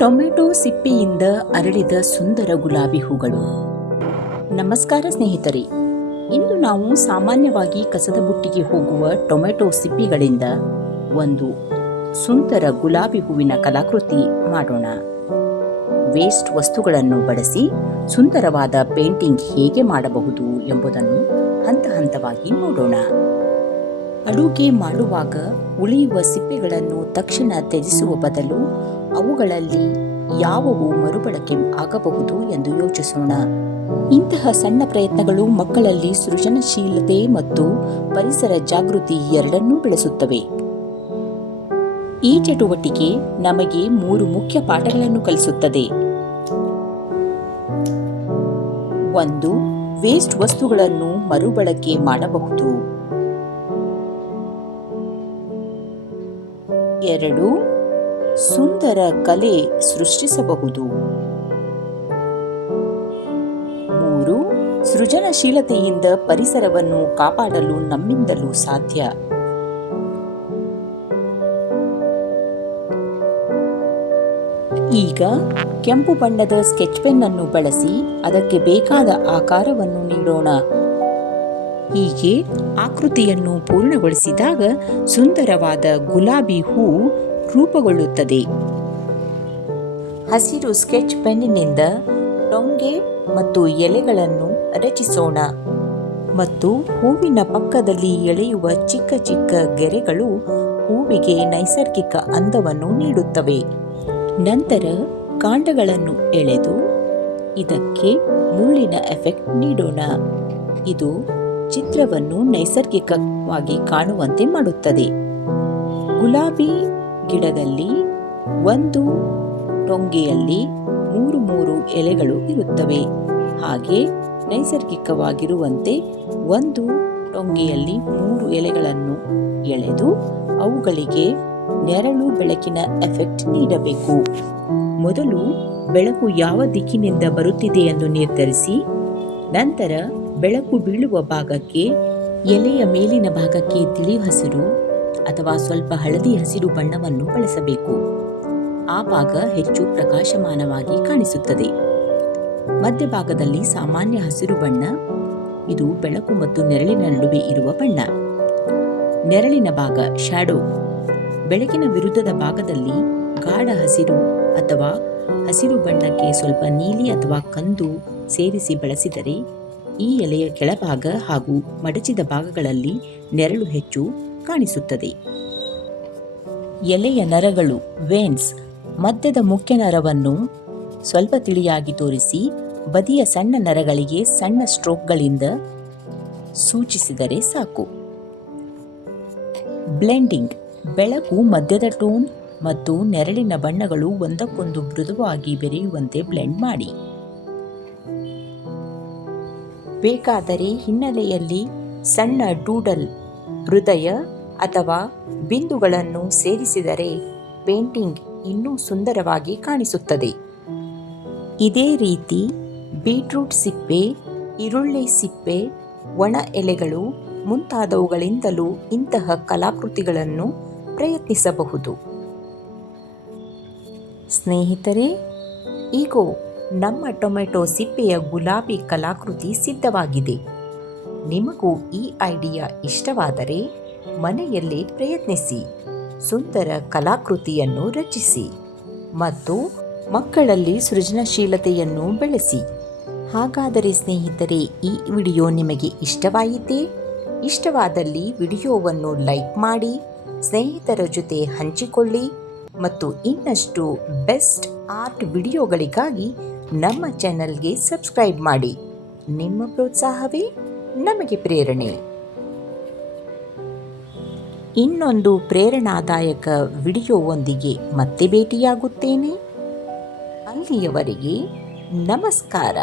Tomato ಸಿಪ್ಪೆಯಿಂದ ಅರಳಿದ ಸುಂದರ ಗುಲಾಬಿ ಹೂಗಳು. ನಮಸ್ಕಾರ ಸ್ನೇಹಿತರೆ, ಇಂದು ನಾವು ಸಾಮಾನ್ಯವಾಗಿ ಕಸದ ಬುಟ್ಟಿಗೆ ಹೋಗುವ ಟೊಮೆಟೊ ಸಿಪ್ಪೆಗಳಿಂದ ಒಂದು ಸುಂದರ ಗುಲಾಬಿ ಹೂವಿನ ಕಲಾಕೃತಿ ಮಾಡೋಣ. ವೇಸ್ಟ್ ವಸ್ತುಗಳನ್ನು ಬಳಸಿ ಸುಂದರವಾದ ಪೇಂಟಿಂಗ್ ಹೇಗೆ ಮಾಡಬಹುದು ಎಂಬುದನ್ನು ಹಂತ ಹಂತವಾಗಿ ನೋಡೋಣ. ಅಡುಗೆ ಮಾಡುವಾಗ ಉಳಿಯುವ ಸಿಪ್ಪೆಗಳನ್ನು ತಕ್ಷಣ ತ್ಯಜಿಸುವ ಬದಲು ಅವುಗಳಲ್ಲಿ ಯಾವುವು ಮರುಬಳಕೆ ಆಗಬಹುದು ಎಂದು ಯೋಚಿಸೋಣ. ಇಂತಹ ಸಣ್ಣ ಪ್ರಯತ್ನಗಳು ಮಕ್ಕಳಲ್ಲಿ ಸೃಜನಶೀಲತೆ ಮತ್ತು ಪರಿಸರ ಜಾಗೃತಿ ಎರಡನ್ನೂ ಬೆಳೆಸುತ್ತವೆ. ಈ ಚಟುವಟಿಕೆ ನಮಗೆ 3 ಮುಖ್ಯ ಪಾಠಗಳನ್ನು ಕಲಿಸುತ್ತದೆ. 1. ವೇಸ್ಟ್ ವಸ್ತುಗಳನ್ನು ಮರುಬಳಕೆ ಮಾಡಬಹುದು. 2. ಸುಂದರ ಕಲೆ ಸೃಷ್ಟಿಸಬಹುದು. 3. ಸೃಜನಶೀಲತೆಯಿಂದ ಪರಿಸರವನ್ನು ಕಾಪಾಡಲು ನಮ್ಮಿಂದಲೂ ಸಾಧ್ಯ. ಈಗ ಕೆಂಪು ಬಣ್ಣದ ಸ್ಕೆಚ್ ಪೆನ್ ಅನ್ನು ಬಳಸಿ ಅದಕ್ಕೆ ಬೇಕಾದ ಆಕಾರವನ್ನು ನೀಡೋಣ. ಹೀಗೆ ಆಕೃತಿಯನ್ನು ಪೂರ್ಣಗೊಳಿಸಿದಾಗ ಸುಂದರವಾದ ಗುಲಾಬಿ ಹೂ ರೂಪುಗೊಳ್ಳುತ್ತದೆ. ಹಸಿರು ಸ್ಕೆಚ್ ಪೆನ್ನಿನಿಂದ ಟೊಂಗೆ ಮತ್ತು ಎಲೆಗಳನ್ನು ರಚಿಸೋಣ ಮತ್ತು ಹೂವಿನ ಪಕ್ಕದಲ್ಲಿ ಎಳೆಯುವ ಚಿಕ್ಕ ಚಿಕ್ಕ ಗೆರೆಗಳು ಹೂವಿಗೆ ನೈಸರ್ಗಿಕ ಅಂದವನ್ನು ನೀಡುತ್ತವೆ. ನಂತರ ಕಾಂಡಗಳನ್ನು ಎಳೆದು ಇದಕ್ಕೆ ಮುಳ್ಳಿನ ಎಫೆಕ್ಟ್ ನೀಡೋಣ. ಇದು ಚಿತ್ರವನ್ನು ನೈಸರ್ಗಿಕವಾಗಿ ಕಾಣುವಂತೆ ಮಾಡುತ್ತದೆ. ಗುಲಾಬಿ ಗಿಡದಲ್ಲಿ ಒಂದು ಟೊಂಗೆಯಲ್ಲಿ 3 ಎಲೆಗಳು ಇರುತ್ತವೆ. ಹಾಗೆ ನೈಸರ್ಗಿಕವಾಗಿರುವಂತೆ ಒಂದು ಟೊಂಗೆಯಲ್ಲಿ 3 ಎಲೆಗಳನ್ನು ಎಳೆದು ಅವುಗಳಿಗೆ ನೆರಳು ಬೆಳಕಿನ ಎಫೆಕ್ಟ್ ನೀಡಬೇಕು. ಮೊದಲು ಬೆಳಕು ಯಾವ ದಿಕ್ಕಿನಿಂದ ಬರುತ್ತಿದೆ ಎಂದು ನಿರ್ಧರಿಸಿ, ನಂತರ ಬೆಳಕು ಬೀಳುವ ಭಾಗಕ್ಕೆ ಎಲೆಯ ಮೇಲಿನ ಭಾಗಕ್ಕೆ ತಿಳಿ ಹಸಿರು ಅಥವಾ ಸ್ವಲ್ಪ ಹಳದಿ ಹಸಿರು ಬಣ್ಣವನ್ನು ಬಳಸಬೇಕು. ಆ ಭಾಗ ಹೆಚ್ಚು ಪ್ರಕಾಶಮಾನವಾಗಿ ಕಾಣಿಸುತ್ತದೆ. ಮಧ್ಯಭಾಗದಲ್ಲಿ ಸಾಮಾನ್ಯ ಹಸಿರು ಬಣ್ಣ, ಇದು ಬೆಳಕು ಮತ್ತು ನೆರಳಿನ ನಡುವೆ ಇರುವ ಬಣ್ಣ. ನೆರಳಿನ ಭಾಗ ಶ್ಯಾಡೋ, ಬೆಳಕಿನ ವಿರುದ್ಧದ ಭಾಗದಲ್ಲಿ ಗಾಢ ಹಸಿರು ಅಥವಾ ಹಸಿರು ಬಣ್ಣಕ್ಕೆ ಸ್ವಲ್ಪ ನೀಲಿ ಅಥವಾ ಕಂದು ಸೇರಿಸಿ ಬಳಸಿದರೆ ಈ ಎಲೆಯ ಕೆಳಭಾಗ ಹಾಗೂ ಮಡಚಿದ ಭಾಗಗಳಲ್ಲಿ ನೆರಳು ಹೆಚ್ಚು ಕಾಣಿಸುತ್ತದೆ. ಎಲೆಯ ನರಗಳು ವೇನ್ಸ್, ಮಧ್ಯದ ಮುಖ್ಯ ನರವನ್ನು ಸ್ವಲ್ಪ ತಿಳಿಯಾಗಿ ತೋರಿಸಿ ಬದಿಯ ಸಣ್ಣ ನರಗಳಿಗೆ ಸಣ್ಣ ಸ್ಟ್ರೋಕ್ಗಳಿಂದ ಸೂಚಿಸಿದರೆ ಸಾಕು. ಬ್ಲೆಂಡಿಂಗ್, ಬೆಳಕು ಮಧ್ಯದ ಟೋನ್ ಮತ್ತು ನೆರಳಿನ ಬಣ್ಣಗಳು ಒಂದಕ್ಕೊಂದು ಮೃದುವಾಗಿ ಬೆರೆಯುವಂತೆ ಬ್ಲೆಂಡ್ ಮಾಡಿ. ಬೇಕಾದರೆ ಹಿನ್ನೆಲೆಯಲ್ಲಿ ಸಣ್ಣ ಡೂಡಲ್, ಹೃದಯ ಅಥವಾ ಬಿಂದುಗಳನ್ನು ಸೇರಿಸಿದರೆ ಪೇಂಟಿಂಗ್ ಇನ್ನೂ ಸುಂದರವಾಗಿ ಕಾಣಿಸುತ್ತದೆ. ಇದೇ ರೀತಿ ಬೀಟ್ರೂಟ್ ಸಿಪ್ಪೆ, ಈರುಳ್ಳಿ ಸಿಪ್ಪೆ, ಒಣ ಎಲೆಗಳು ಮುಂತಾದವುಗಳಿಂದಲೂ ಇಂತಹ ಕಲಾಕೃತಿಗಳನ್ನು ಪ್ರಯತ್ನಿಸಬಹುದು. ಸ್ನೇಹಿತರೆ, ಈಗೋ ನಮ್ಮ ಟೊಮೆಟೊ ಸಿಪ್ಪೆಯ ಗುಲಾಬಿ ಕಲಾಕೃತಿ ಸಿದ್ಧವಾಗಿದೆ. ನಿಮಗೂ ಈ ಐಡಿಯಾ ಇಷ್ಟವಾದರೆ ಮನೆಯಲ್ಲೇ ಪ್ರಯತ್ನಿಸಿ, ಸುಂದರ ಕಲಾಕೃತಿಯನ್ನು ರಚಿಸಿ ಮತ್ತು ಮಕ್ಕಳಲ್ಲಿ ಸೃಜನಶೀಲತೆಯನ್ನು ಬೆಳೆಸಿ. ಹಾಗಾದರೆ ಸ್ನೇಹಿತರೆ, ಈ ವಿಡಿಯೋ ನಿಮಗೆ ಇಷ್ಟವಾಯಿತೇ? ಇಷ್ಟವಾದಲ್ಲಿ ವಿಡಿಯೋವನ್ನು ಲೈಕ್ ಮಾಡಿ, ಸ್ನೇಹಿತರ ಜೊತೆ ಹಂಚಿಕೊಳ್ಳಿ ಮತ್ತು ಇನ್ನಷ್ಟು ಬೆಸ್ಟ್ ಆರ್ಟ್ ವಿಡಿಯೋಗಳಿಗಾಗಿ ನಮ್ಮ ಚಾನೆಲ್ಗೆ ಸಬ್ಸ್ಕ್ರೈಬ್ ಮಾಡಿ. ನಿಮ್ಮ ಪ್ರೋತ್ಸಾಹವೇ ನಮಗೆ ಪ್ರೇರಣೆ. ಇನ್ನೊಂದು ಪ್ರೇರಣಾದಾಯಕ ವಿಡಿಯೋವೊಂದಿಗೆ ಮತ್ತೆ ಭೇಟಿಯಾಗುತ್ತೇನೆ. ಅಲ್ಲಿಯವರೆಗೆ ನಮಸ್ಕಾರ.